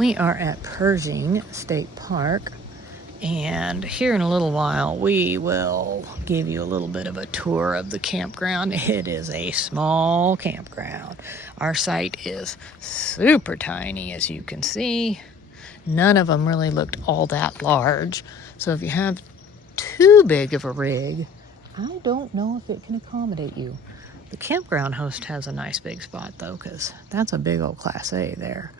We are at Pershing State Park, and here in a little while we will give you a little bit of a tour of the campground. It is a small campground. Our site is super tiny, as you can see. None of them really looked all that large, so if you have too big of a rig, I don't know if it can accommodate you. The campground host has a nice big spot though, because that's a big old Class A there.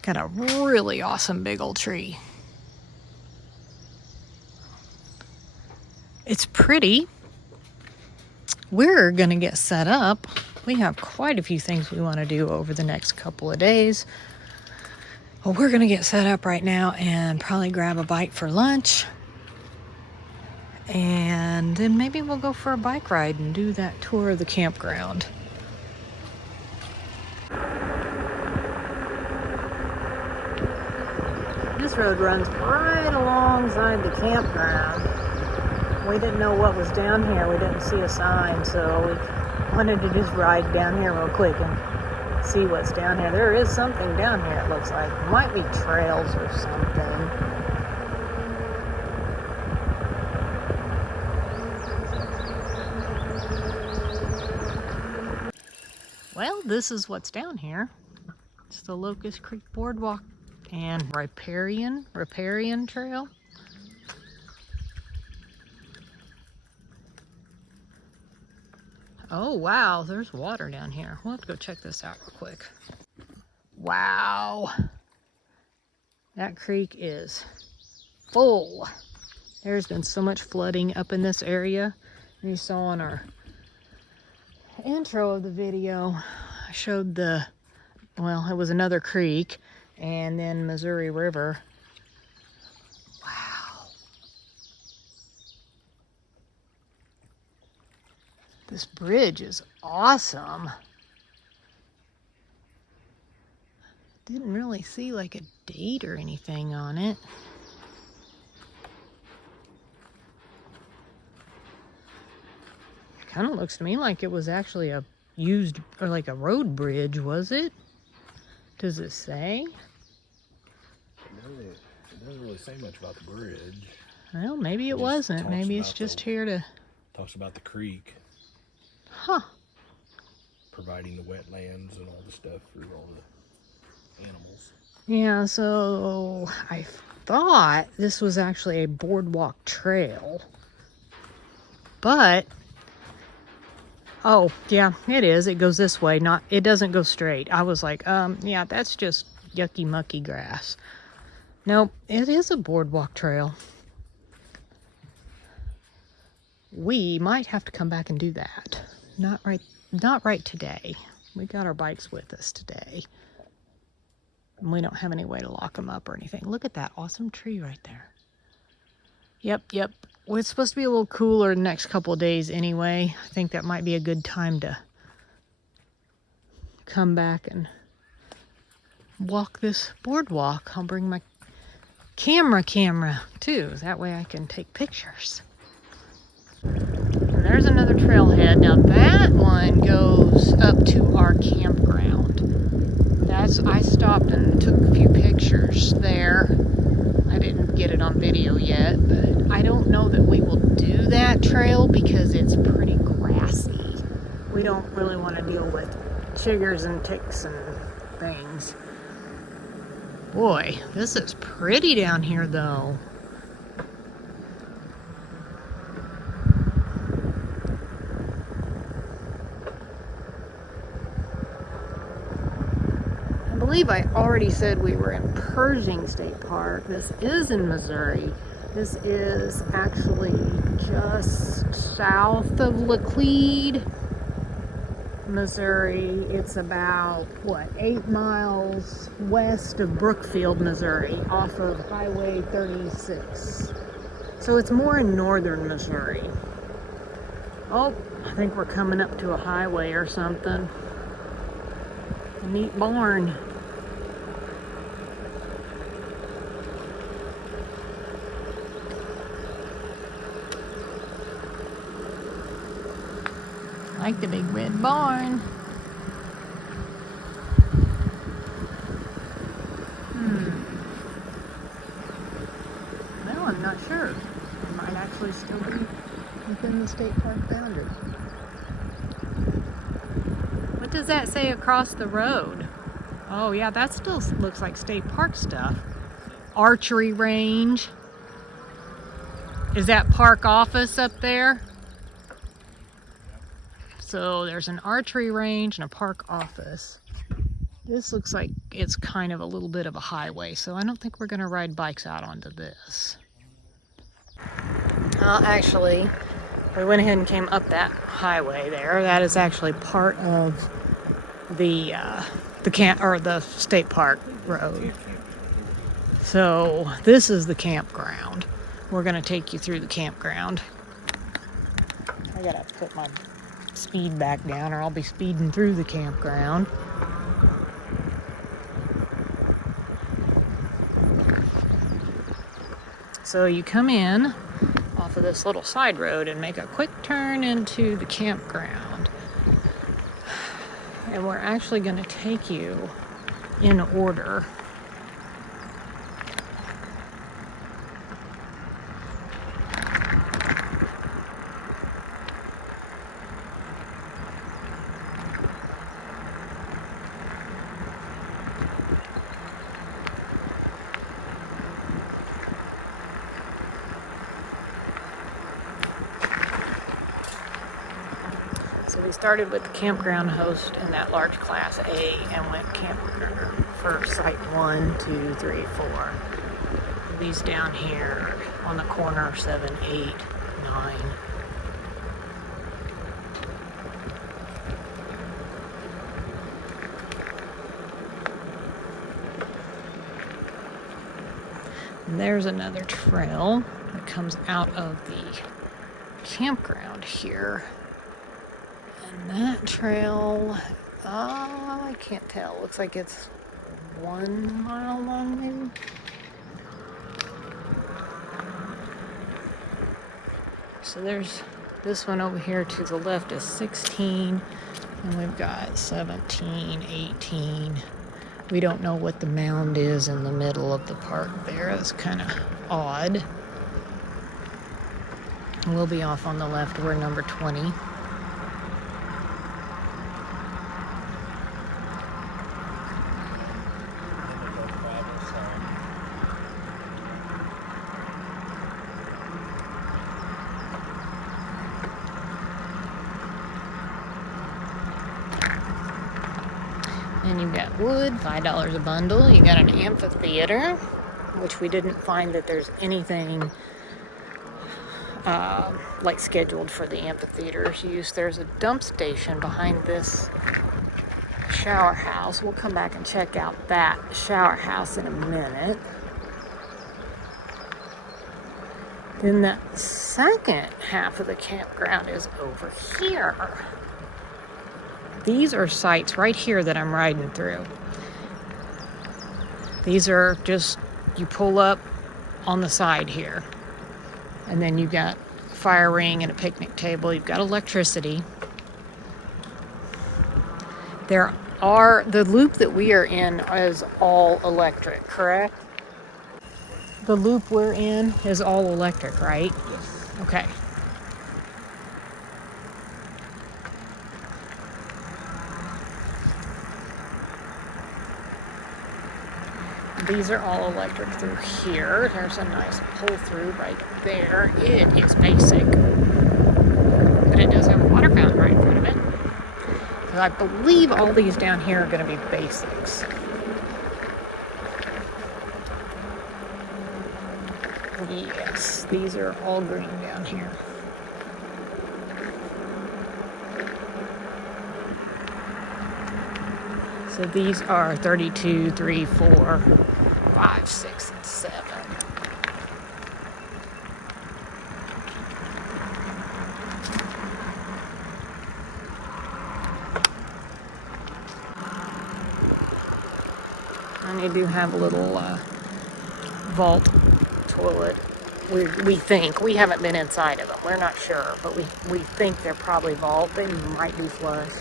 Got a really awesome big old tree. It's pretty. We're gonna get set up. We have quite a few things we want to do over the next couple of days. Well, we're gonna get set up right now and probably grab a bite for lunch. And then maybe we'll go for a bike ride and do that tour of the campground. This road runs right alongside the campground. We didn't know what was down here. We didn't see a sign, so we wanted to just ride down here real quick and see what's down here. There is something down here, it looks like. It might be trails or something. Well, this is what's down here. It's the Locust Creek Boardwalk and Riparian Trail. Oh wow, there's water down here. We'll have to go check this out real quick. Wow, that creek is full. There's been so much flooding up in this area. You saw in our intro of the video, I showed it was another creek and then Missouri River. Wow. This bridge is awesome. Didn't really see like a date or anything on it. Kind of looks to me like it was actually a used or like a road bridge, was it? Does it say? It doesn't really say much about the bridge. Well, maybe it wasn't. Maybe it's just here to... Talks about the creek. Huh. Providing the wetlands and all the stuff for all the animals. Yeah, so I thought this was actually a boardwalk trail. But... oh, yeah, it is. It goes this way. It doesn't go straight. I was like, yeah, that's just yucky mucky grass. Nope, it is a boardwalk trail. We might have to come back and do that. Not right today. We got our bikes with us today. And we don't have any way to lock them up or anything. Look at that awesome tree right there. Yep. Well, it's supposed to be a little cooler the next couple of days anyway. I think that might be a good time to come back and walk this boardwalk. I'll bring my camera too. That way I can take pictures. And there's another trailhead. Now that one goes up to our campground. I stopped and took a few pictures there. I didn't get it on video yet, but I don't know that we will do that trail because it's pretty grassy. We don't really want to deal with chiggers and ticks and things. Boy, this is pretty down here though. I believe I already said we were in Pershing State Park. This is in Missouri. This is actually just south of Laclede, Missouri. It's about, 8 miles west of Brookfield, Missouri, off of Highway 36. So it's more in northern Missouri. Oh, I think we're coming up to a highway or something. A neat barn. Like the big red barn. actually still be within the state park boundary. What does that say across the road? Oh yeah, that still looks like state park stuff. Archery range. Is that park office up there? So there's an archery range and a park office. This looks like it's kind of a little bit of a highway, so I don't think we're gonna ride bikes out onto this. Actually, we went ahead and came up that highway there. That is actually part of the state park road. So this is the campground. We're gonna take you through the campground. I gotta put my speed back down or I'll be speeding through the campground. So you come in off of this little side road and make a quick turn into the campground. And we're actually going to take you in order. So we started with the campground host in that large class A and went campground for site 1, 2, 3, 4. These down here on the corner 7, 8, 9. And there's another trail that comes out of the campground here. And that trail, I can't tell. Looks like it's 1 mile long, maybe. So there's this one over here to the left is 16, and we've got 17, 18. We don't know what the mound is in the middle of the park there. That's kind of odd. We'll be off on the left. We're number 20. And you've got wood, $5 a bundle. You got an amphitheater, which we didn't find that there's anything like scheduled for the amphitheater's use. There's a dump station behind this shower house. We'll come back and check out that shower house in a minute. Then the second half of the campground is over here. These are sites right here that I'm riding through. These are just, you pull up on the side here. And then you've got a fire ring and a picnic table. You've got electricity. The loop that we are in is all electric, correct? The loop we're in is all electric, right? Yes. Okay. These are all electric through here. There's a nice pull through right there. It is basic, but it does have a water fountain right in front of it. So I believe all these down here are going to be basics. Yes, these are all green down here. So these are 32, 3, 4, 5, 6, and 7. And they do have a little vault toilet. We think. We haven't been inside of them. We're not sure, but we think they're probably vault. They might be flush.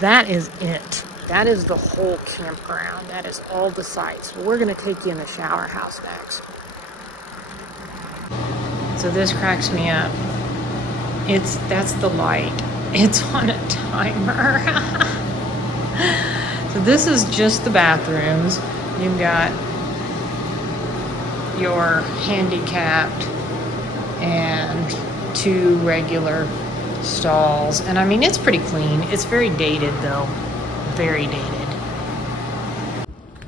That is it. That is the whole campground. That is all the sites. We're going to take you in the shower house next. So this cracks me up. That's the light. It's on a timer. So this is just the bathrooms. You've got your handicapped and 2 regular stalls. And I mean, it's pretty clean. It's very dated though. Very dated.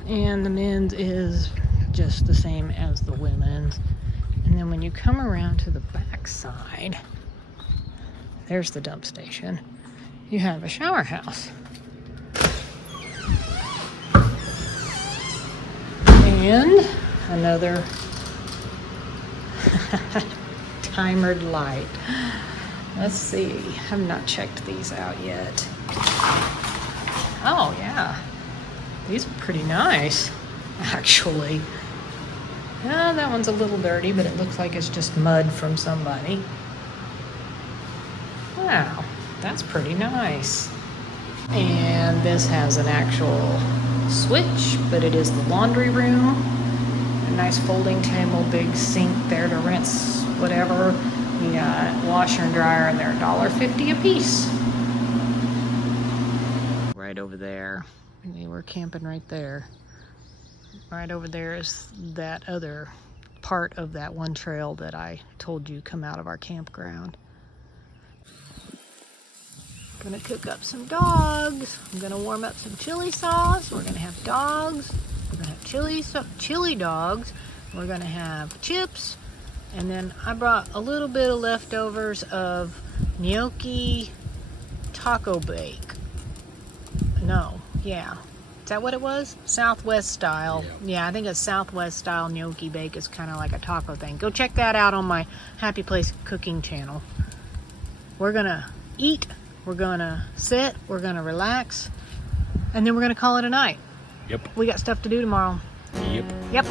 And the men's is just the same as the women's. And then when you come around to the back side, there's the dump station. You have a shower house. And another timered light. Let's see. I've not checked these out yet. Oh, yeah. These are pretty nice, actually. Yeah, that one's a little dirty, but it looks like it's just mud from somebody. Wow, that's pretty nice. And this has an actual switch, but it is the laundry room. A nice folding table, big sink there to rinse whatever. You got washer and dryer, and they're $1.50 a piece. Right over there, we're camping right there. Right over there is that other part of that one trail that I told you come out of our campground. Gonna cook up some dogs. I'm gonna warm up some chili sauce. We're gonna have dogs. We're gonna have chili dogs. We're gonna have chips. And then I brought a little bit of leftovers of gnocchi taco bake. No, yeah. Is that what it was? Southwest style. Yeah, I think a Southwest style gnocchi bake is kind of like a taco thing. Go check that out on my Happy Place Cooking channel. We're gonna eat, we're gonna sit, we're gonna relax, and then we're gonna call it a night. Yep. We got stuff to do tomorrow. Yep. Yep.